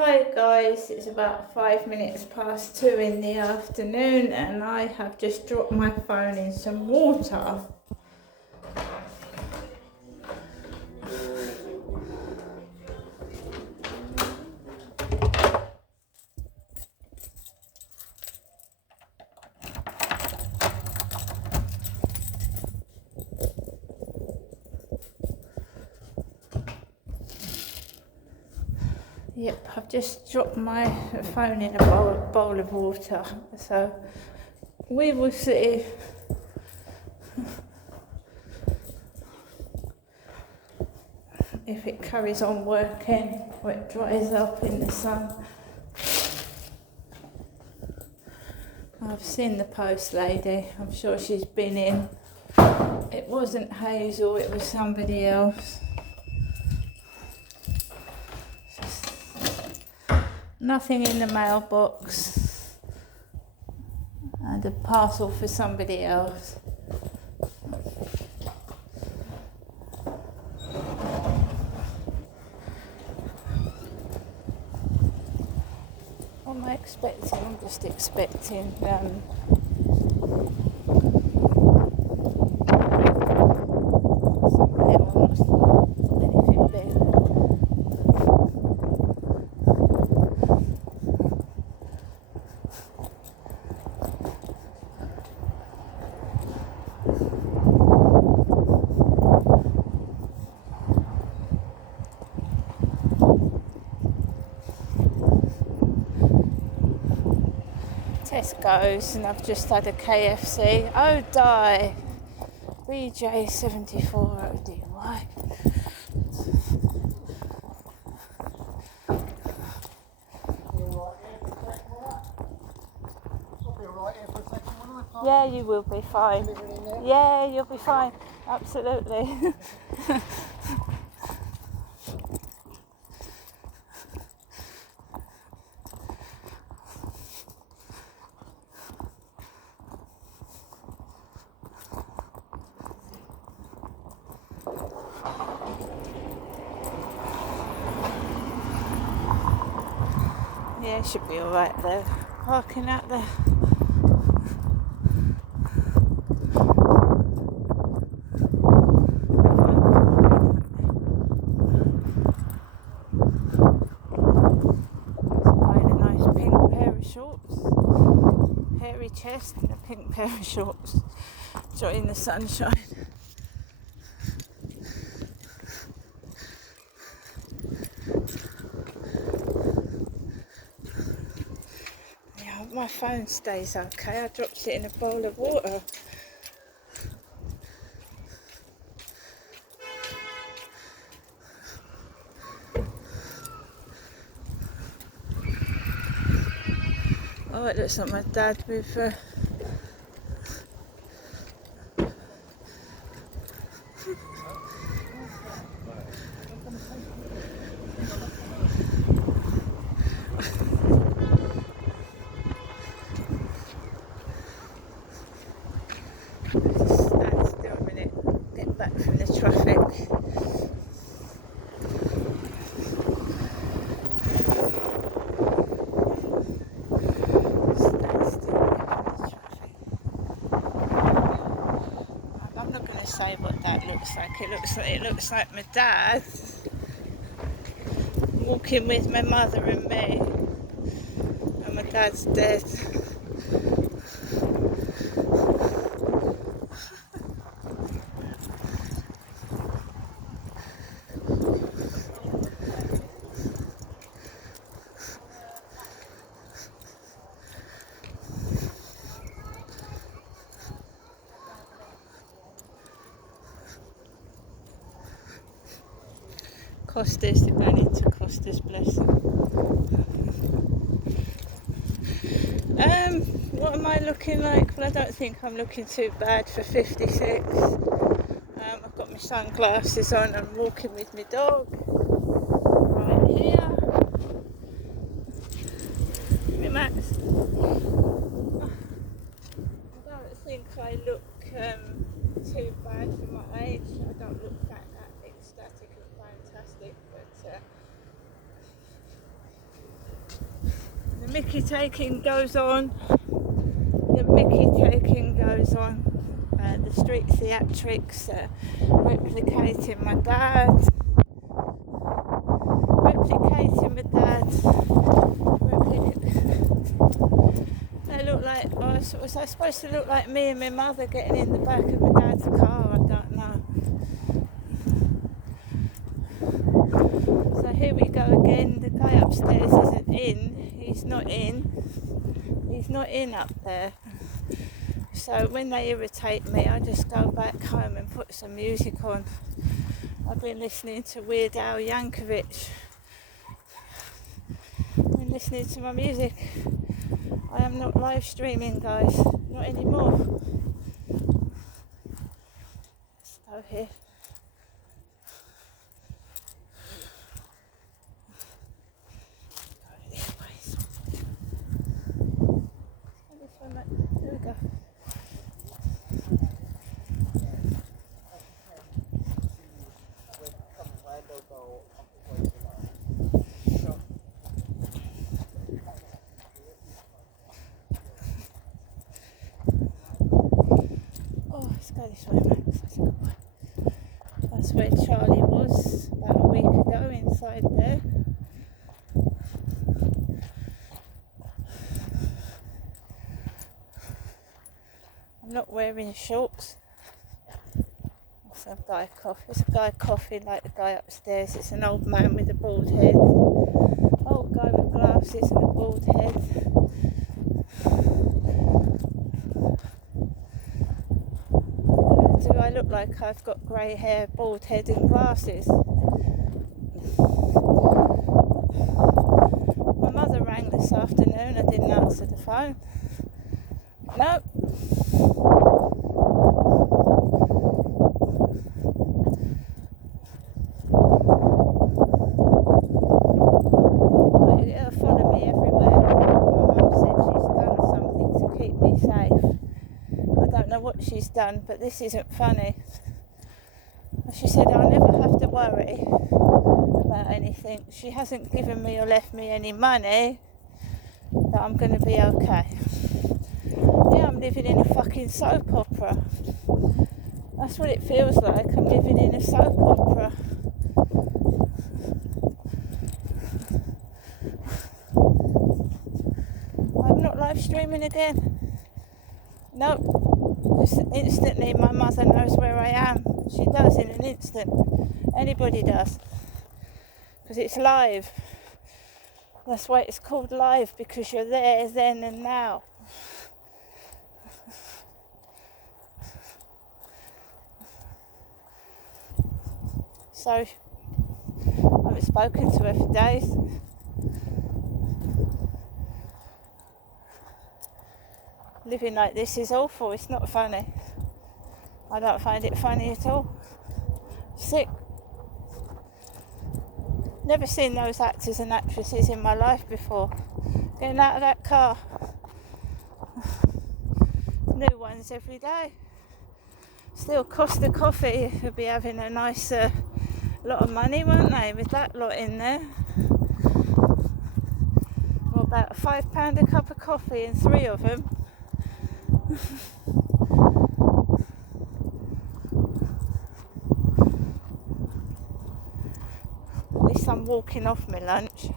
Hi guys, it's about 5 minutes past 2 in the afternoon and I have just dropped my phone in some water. Yep, I've just dropped my phone in a bowl of water, so we will see if it carries on working or it dries up in the sun. I've seen the post lady, I'm sure she's been in. It wasn't Hazel, it was somebody else. Nothing in the mailbox and a parcel for somebody else. What am I expecting? I'm just expecting some little, anything big. Tesco's and I've just had a KFC. Oh, die. BJ74ODY. Yeah, you will be fine. Yeah, you'll be fine. Absolutely. Yeah, should be alright though. Parking out there. Buying a nice pink pair of shorts. Hairy chest and a pink pair of shorts. Enjoying the sunshine. Yeah, my phone stays okay. I dropped it in a bowl of water. Oh, it looks like my dad with stand still a minute, get back from the traffic. I'm not going to say what that looks like. It looks like my dad walking with my mother and me, and my dad's dead. Costas, they're going into Costas, bless them. What am I looking like? Well, I don't think I'm looking too bad for 56. I've got my sunglasses on, I'm walking with my dog right here. Me Max. I don't think I look too bad for my age. I don't look that ecstatic and fantastic, but The Mickey taking goes on. The Mickey taking goes on. The street theatrics, replicating my dad. They look like, was I supposed to look like me and my mother getting in the back of my dad's car? I don't know. So here we go again. The guy upstairs isn't in. He's not in up there. So when they irritate me, I just go back home and put some music on. I've been listening to Weird Al Yankovic. I've been listening to my music. I am not live streaming, guys. Not anymore. Let's go here. Go this way. Go this way, mate. There we go. Let's go this way, Max. That's a good one. That's where Charlie was about a week ago, inside there. I'm not wearing shorts. There's a guy coughing like the guy upstairs. It's an old man with a bald head. Old guy with glasses and a bald head. Do I look like I've got grey hair, bald head and glasses? My mother rang this afternoon. I didn't answer the phone. No. It'll follow me everywhere. My mum said she's done something to keep me safe. I don't know what she's done, but this isn't funny. She said I'll never have to worry about anything. She hasn't given me or left me any money, that I'm going to be okay. Yeah, I'm living in a fucking soap opera. That's what it feels like. I'm living in a soap opera. I'm not live streaming again. Nope. Just instantly my mother knows where I am. She does in an instant. Anybody does. Because it's live. That's why it's called live, because you're there, then and now. So, I haven't spoken to her for days. Living like this is awful. It's not funny. I don't find it funny at all. Sick. Never seen those actors and actresses in my life before. Getting out of that car. New ones every day. Still, Costa Coffee would be having a nice lot of money, won't they, with that lot in there? Or about £5 a cup of coffee and 3 of them. At least I'm walking off my lunch. Do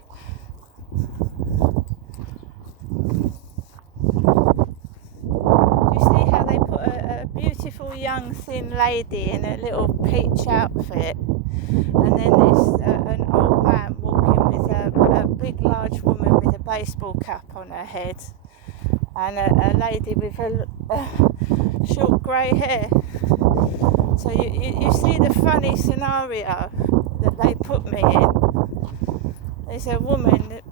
you see how they put a beautiful young thin lady in a little peach outfit, and then there's an old man walking with a big large woman with a baseball cap on her head, and a lady with a short grey hair. So you see the funny scenario that they put me in. There's a woman that,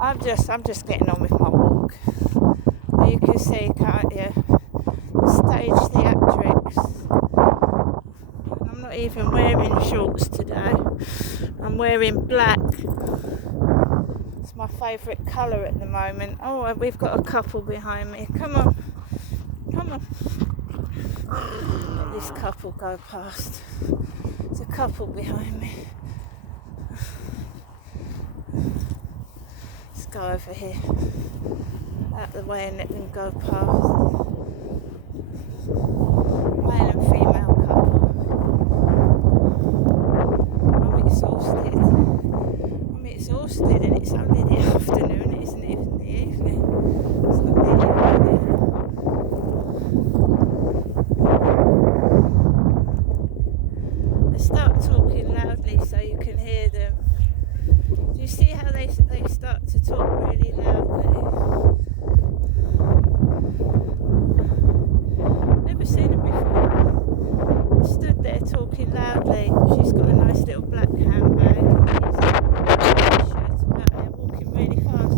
I'm just getting on with my walk. You can see, can't you? Stage theatrics. I'm not even wearing shorts today. I'm wearing black. It's my favourite colour at the moment. Oh, we've got a couple behind me. Come on. Come on. Let this couple go past. There's a couple behind me. just go over here, out the way, and let them go past. Male and female couple. I'm exhausted and it's only the afternoon, it isn't even the evening. It's not the evening yet. They start talking loudly so you can hear them. Do you see how they start to talk really loudly? Never seen them before. Stood there talking loudly. She's got a nice little black handbag and he's got a shirt about. They're walking really fast.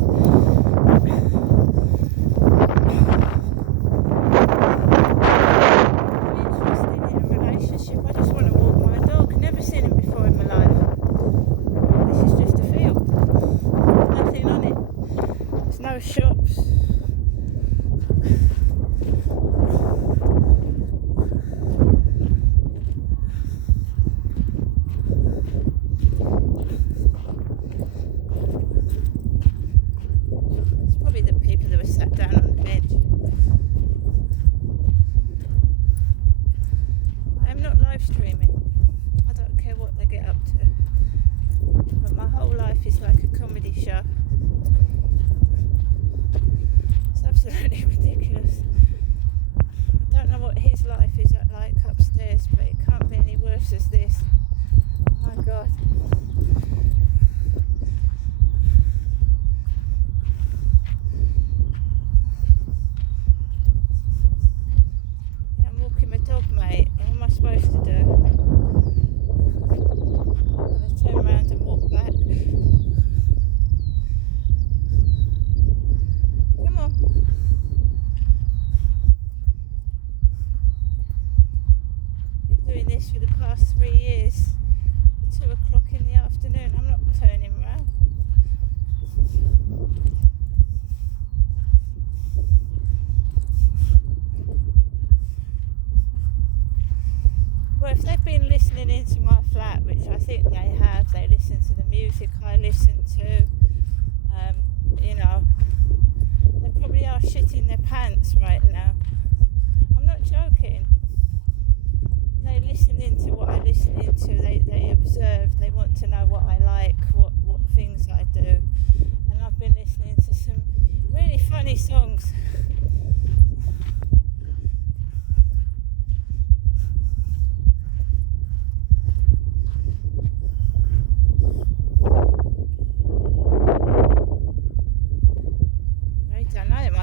I'm interested in a relationship. I just want to walk my dog. Never seen him before in my life. This is just a field. Nothing on it. There's no shops. Streaming. I don't care what they get up to, but my whole life is like a comedy show. It's absolutely ridiculous. I don't know what his life is like upstairs, but it can't be any worse as this. My God. Yeah, I'm walking my dog, mate. What am I supposed to do? I'm going to turn around and walk back. Come on. Been doing this for the past 3 years. At 2 o'clock in the afternoon. I'm not turning around. Well, if they've been listening into my flat, which I think they have, they listen to the music I listen to, they probably are shitting their pants right now. I'm not joking. They listen into what I listen into, they observe, they want to know what I like, what things I do. And I've been listening to some really funny songs.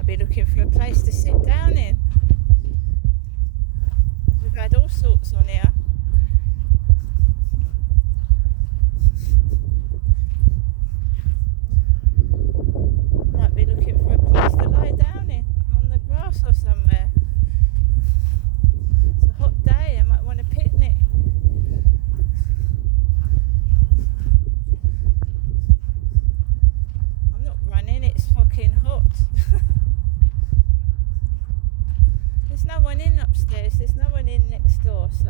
Be looking for a place to sit down in. We've had all sorts on here. Might be looking for a place to lie down in, on the grass or somewhere. It's a hot day, I might want a picnic. I'm not running, it's fucking hot. There's no one in upstairs, there's no one in next door, so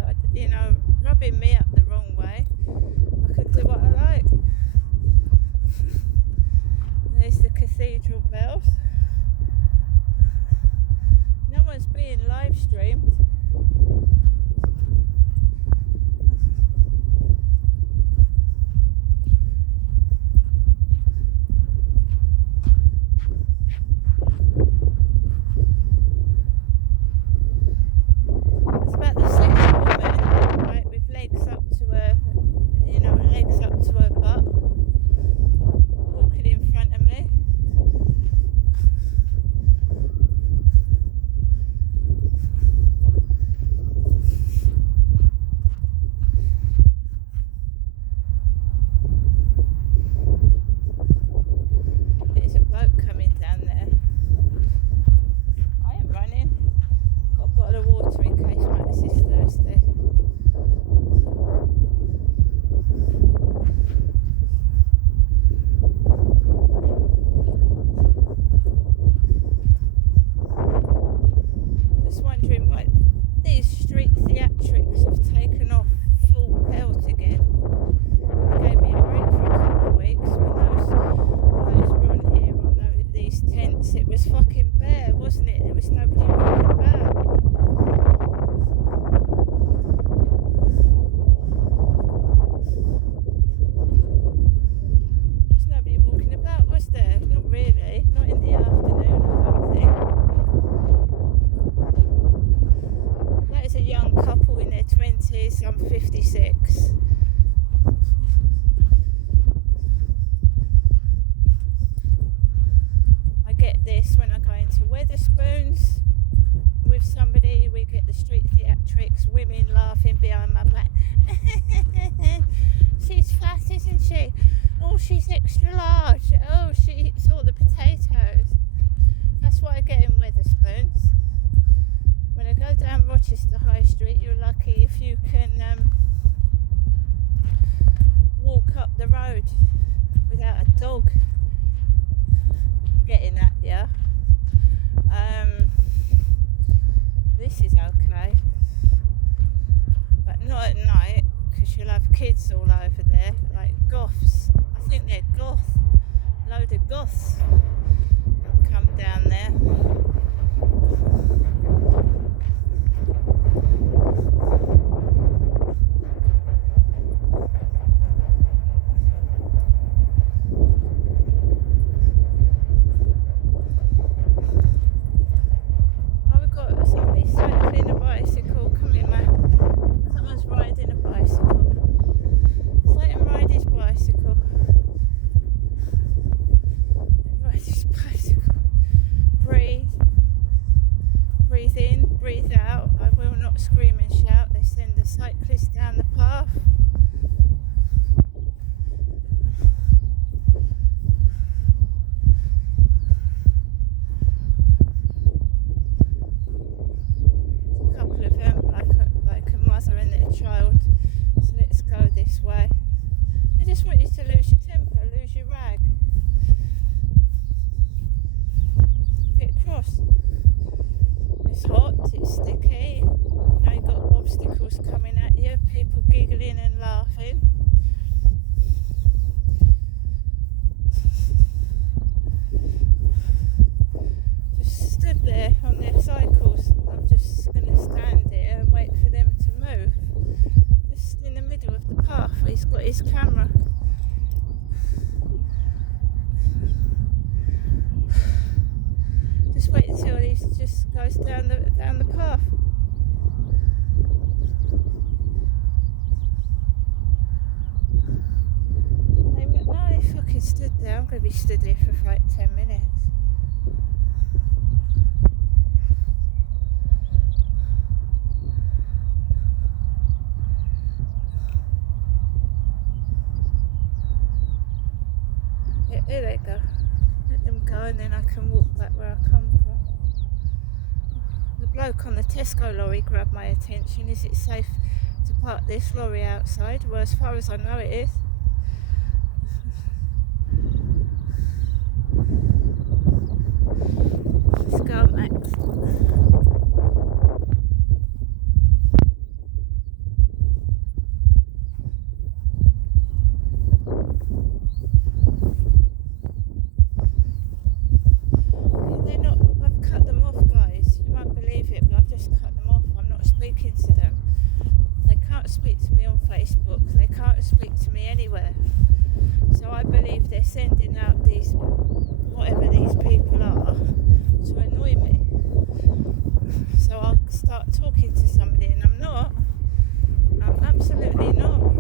she's extra large. Oh, she eats all the potatoes. That's why I get in Wetherspoons. When I go down Rochester High Street, you're lucky if you can walk up the road without a dog getting at you. This is okay, but not at night, because you'll have kids all over there, like goths. I think they're goth. Load of goths come down there. His camera. Just wait until he just goes down the path. No, he fucking stood there. I'm going to be stood here for like 10 minutes. There they go. Let them go and then I can walk back where I come from. The bloke on the Tesco lorry grabbed my attention. Is it safe to park this lorry outside? Well, as far as I know it is. Let's go, Max. Sending out these, whatever these people are, to annoy me. So I'll start talking to somebody, and I'm absolutely not. I'm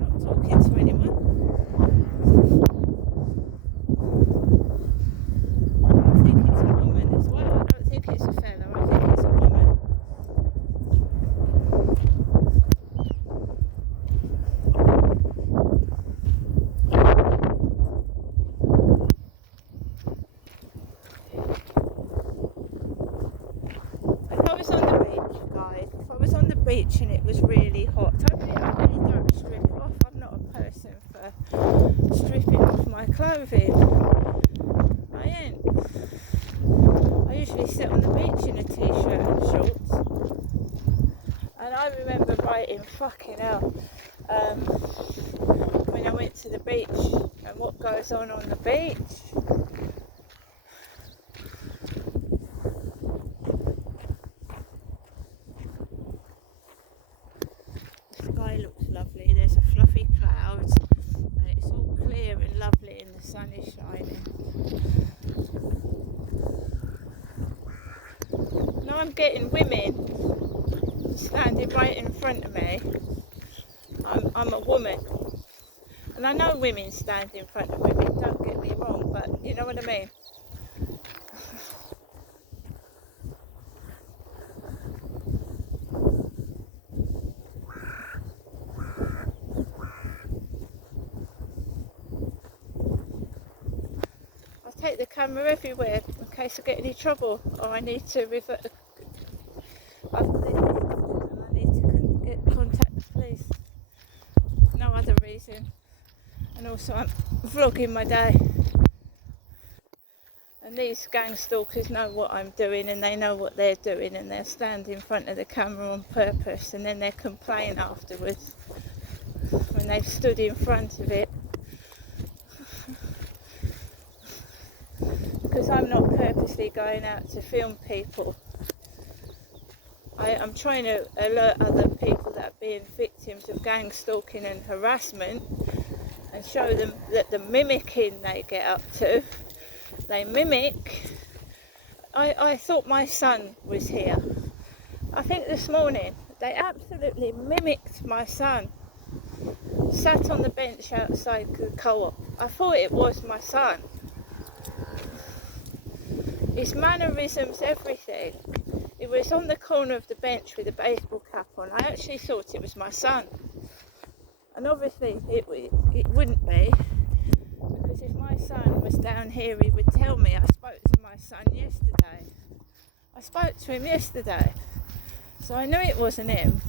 not talking to anyone. I think it's a woman as well. I don't think it's a fella, I think it's a woman. Beach and it was really hot. I really don't strip off. I'm not a person for stripping off my clothing. I ain't. I usually sit on the beach in a t-shirt and shorts. And I remember writing fucking hell when I went to the beach and what goes on the beach. Looks lovely. There's a fluffy cloud and it's all clear and lovely and the sun is shining. Now I'm getting women standing right in front of me. I'm a woman and I know women stand in front of women, don't get me wrong, but you know what I mean. take the camera everywhere in case I get any trouble or I need to revert. I've got an incident and I need to contact the police. No other reason. And also I'm vlogging my day. And these gang stalkers know what I'm doing and they know what they're doing, and they'll stand in front of the camera on purpose and then they'll complain afterwards when they've stood in front of it. Because I'm not purposely going out to film people. I'm trying to alert other people that are being victims of gang stalking and harassment and show them that the mimicking they get up to, they mimic. I thought my son was here. I think this morning they absolutely mimicked my son. Sat on the bench outside the co-op. I thought it was my son. His mannerisms, everything. He was on the corner of the bench with a baseball cap on. I actually thought it was my son. And obviously it wouldn't be, because if my son was down here he would tell me. I spoke to my son yesterday. So I knew it wasn't him.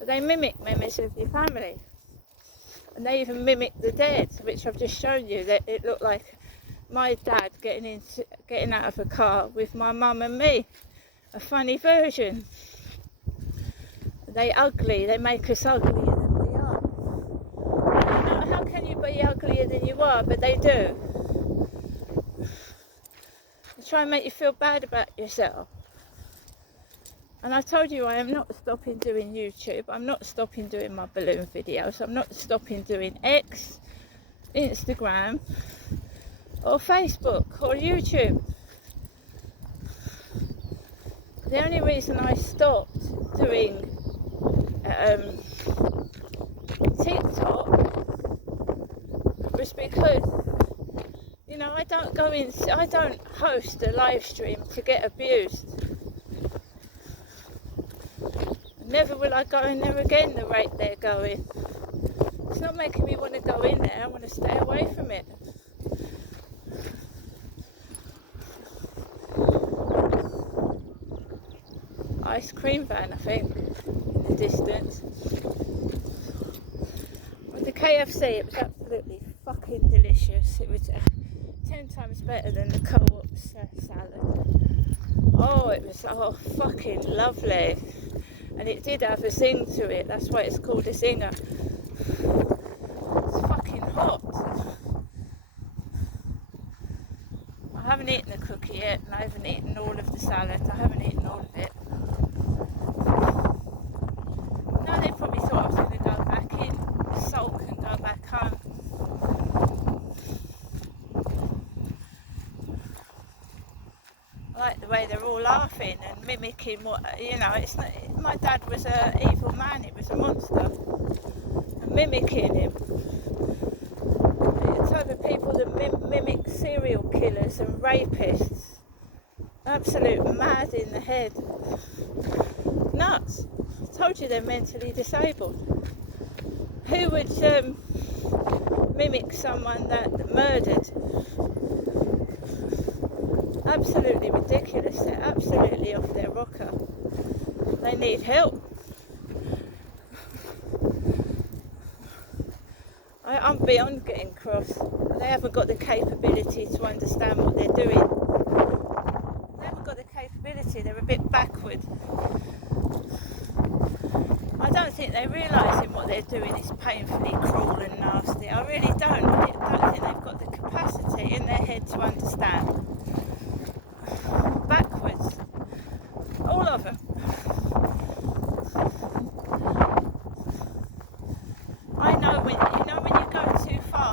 But they mimic members of your family. And they even mimic the dead, which I've just shown you, that it looked like my dad getting out of a car with my mum and me. A funny version. They make us uglier than we are. How can you be uglier than you are? But they do. They try and make you feel bad about yourself. And I told you I am not stopping doing YouTube. I'm not stopping doing my balloon videos. I'm not stopping doing X, Instagram, or Facebook, or YouTube. The only reason I stopped doing TikTok was because, I don't host a live stream to get abused. Never will I go in there again the rate they're going. It's not making me want to go in there. I want to stay away from it. Ice cream van, I think, in the distance. With the KFC, it was absolutely fucking delicious. It was 10 times better than the Co-op's salad. Oh, it was fucking lovely. And it did have a zing to it. That's why it's called a zinger. It's fucking hot. I haven't eaten the cookie yet, and I haven't eaten all of the salad. I haven't eaten all of it. No, they probably thought I was going to go back in, sulk and go back home. I like the way they're all laughing and mimicking what, it's not, my dad was an evil man, he was a monster. And mimicking him. The type of people that mimic serial killers and rapists. Absolute mad in the head. Nuts. I told you they're mentally disabled. Who would mimic someone that murdered? Absolutely ridiculous. They're absolutely off their rocker. They need help. I'm beyond getting cross. They haven't got the capability to understand what they're doing. They haven't got the capability. They're a bit backward. I don't think they realise what they're doing is painfully cruel and nasty. I really don't. I don't think they've got the capacity in their head to understand. Backwards. All of them. I know when you go too far,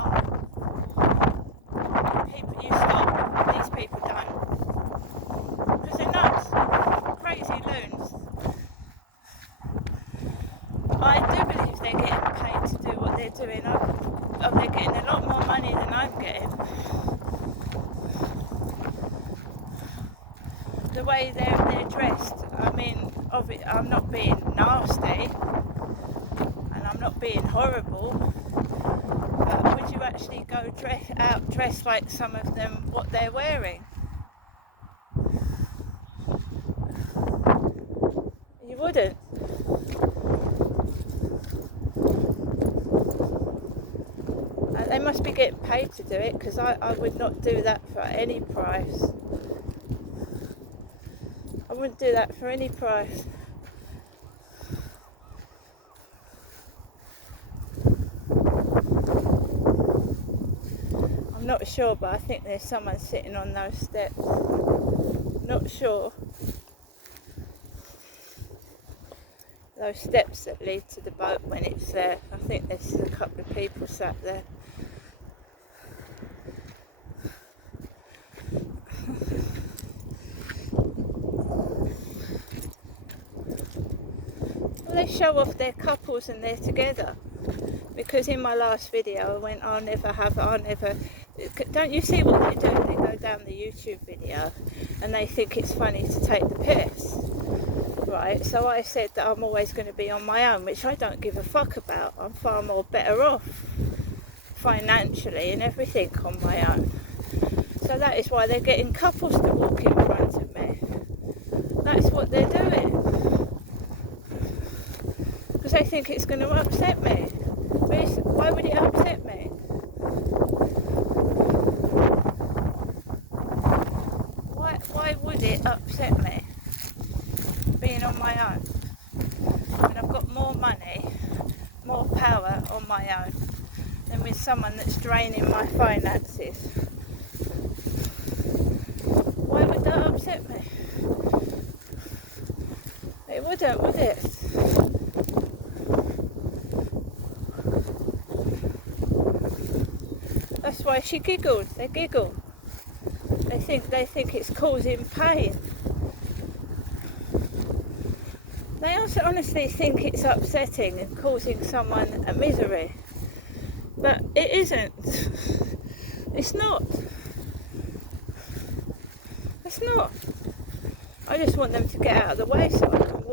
you stop. These people don't. Because they're nuts. Crazy loons. I do believe they're getting paid to do what they're doing. They're getting a lot more money than I'm getting. The way they're dressed, I'm not being nasty and I'm not being horrible, but would you actually go out dressed like some of them what they're wearing. You wouldn't. They must be getting paid to do it, because I would not do that for any price. I wouldn't do that for any price. I'm not sure, but I think there's someone sitting on those steps. Not sure. Those steps that lead to the boat when it's there. I think there's a couple of people sat there. Well, they show off their couples and they're together. Because in my last video I went, I'll never. Don't you see what they do? They go down the YouTube video and they think it's funny to take the piss. Right, so I said that I'm always going to be on my own, which I don't give a fuck about. I'm far more better off financially and everything on my own. So that is why they're getting couples to walk in front of me. That's what they're doing. Because they think it's going to upset me. Why would it upset me? Why would it upset me? Being on my own. And I've got more money, more power on my own than with someone that's draining my finances. Why would that upset me? It wouldn't, would it? That's why she giggled. They giggle. They think it's causing pain. They also honestly think it's upsetting and causing someone a misery. But it isn't. It's not. It's not. I just want them to get out of the way so I can walk.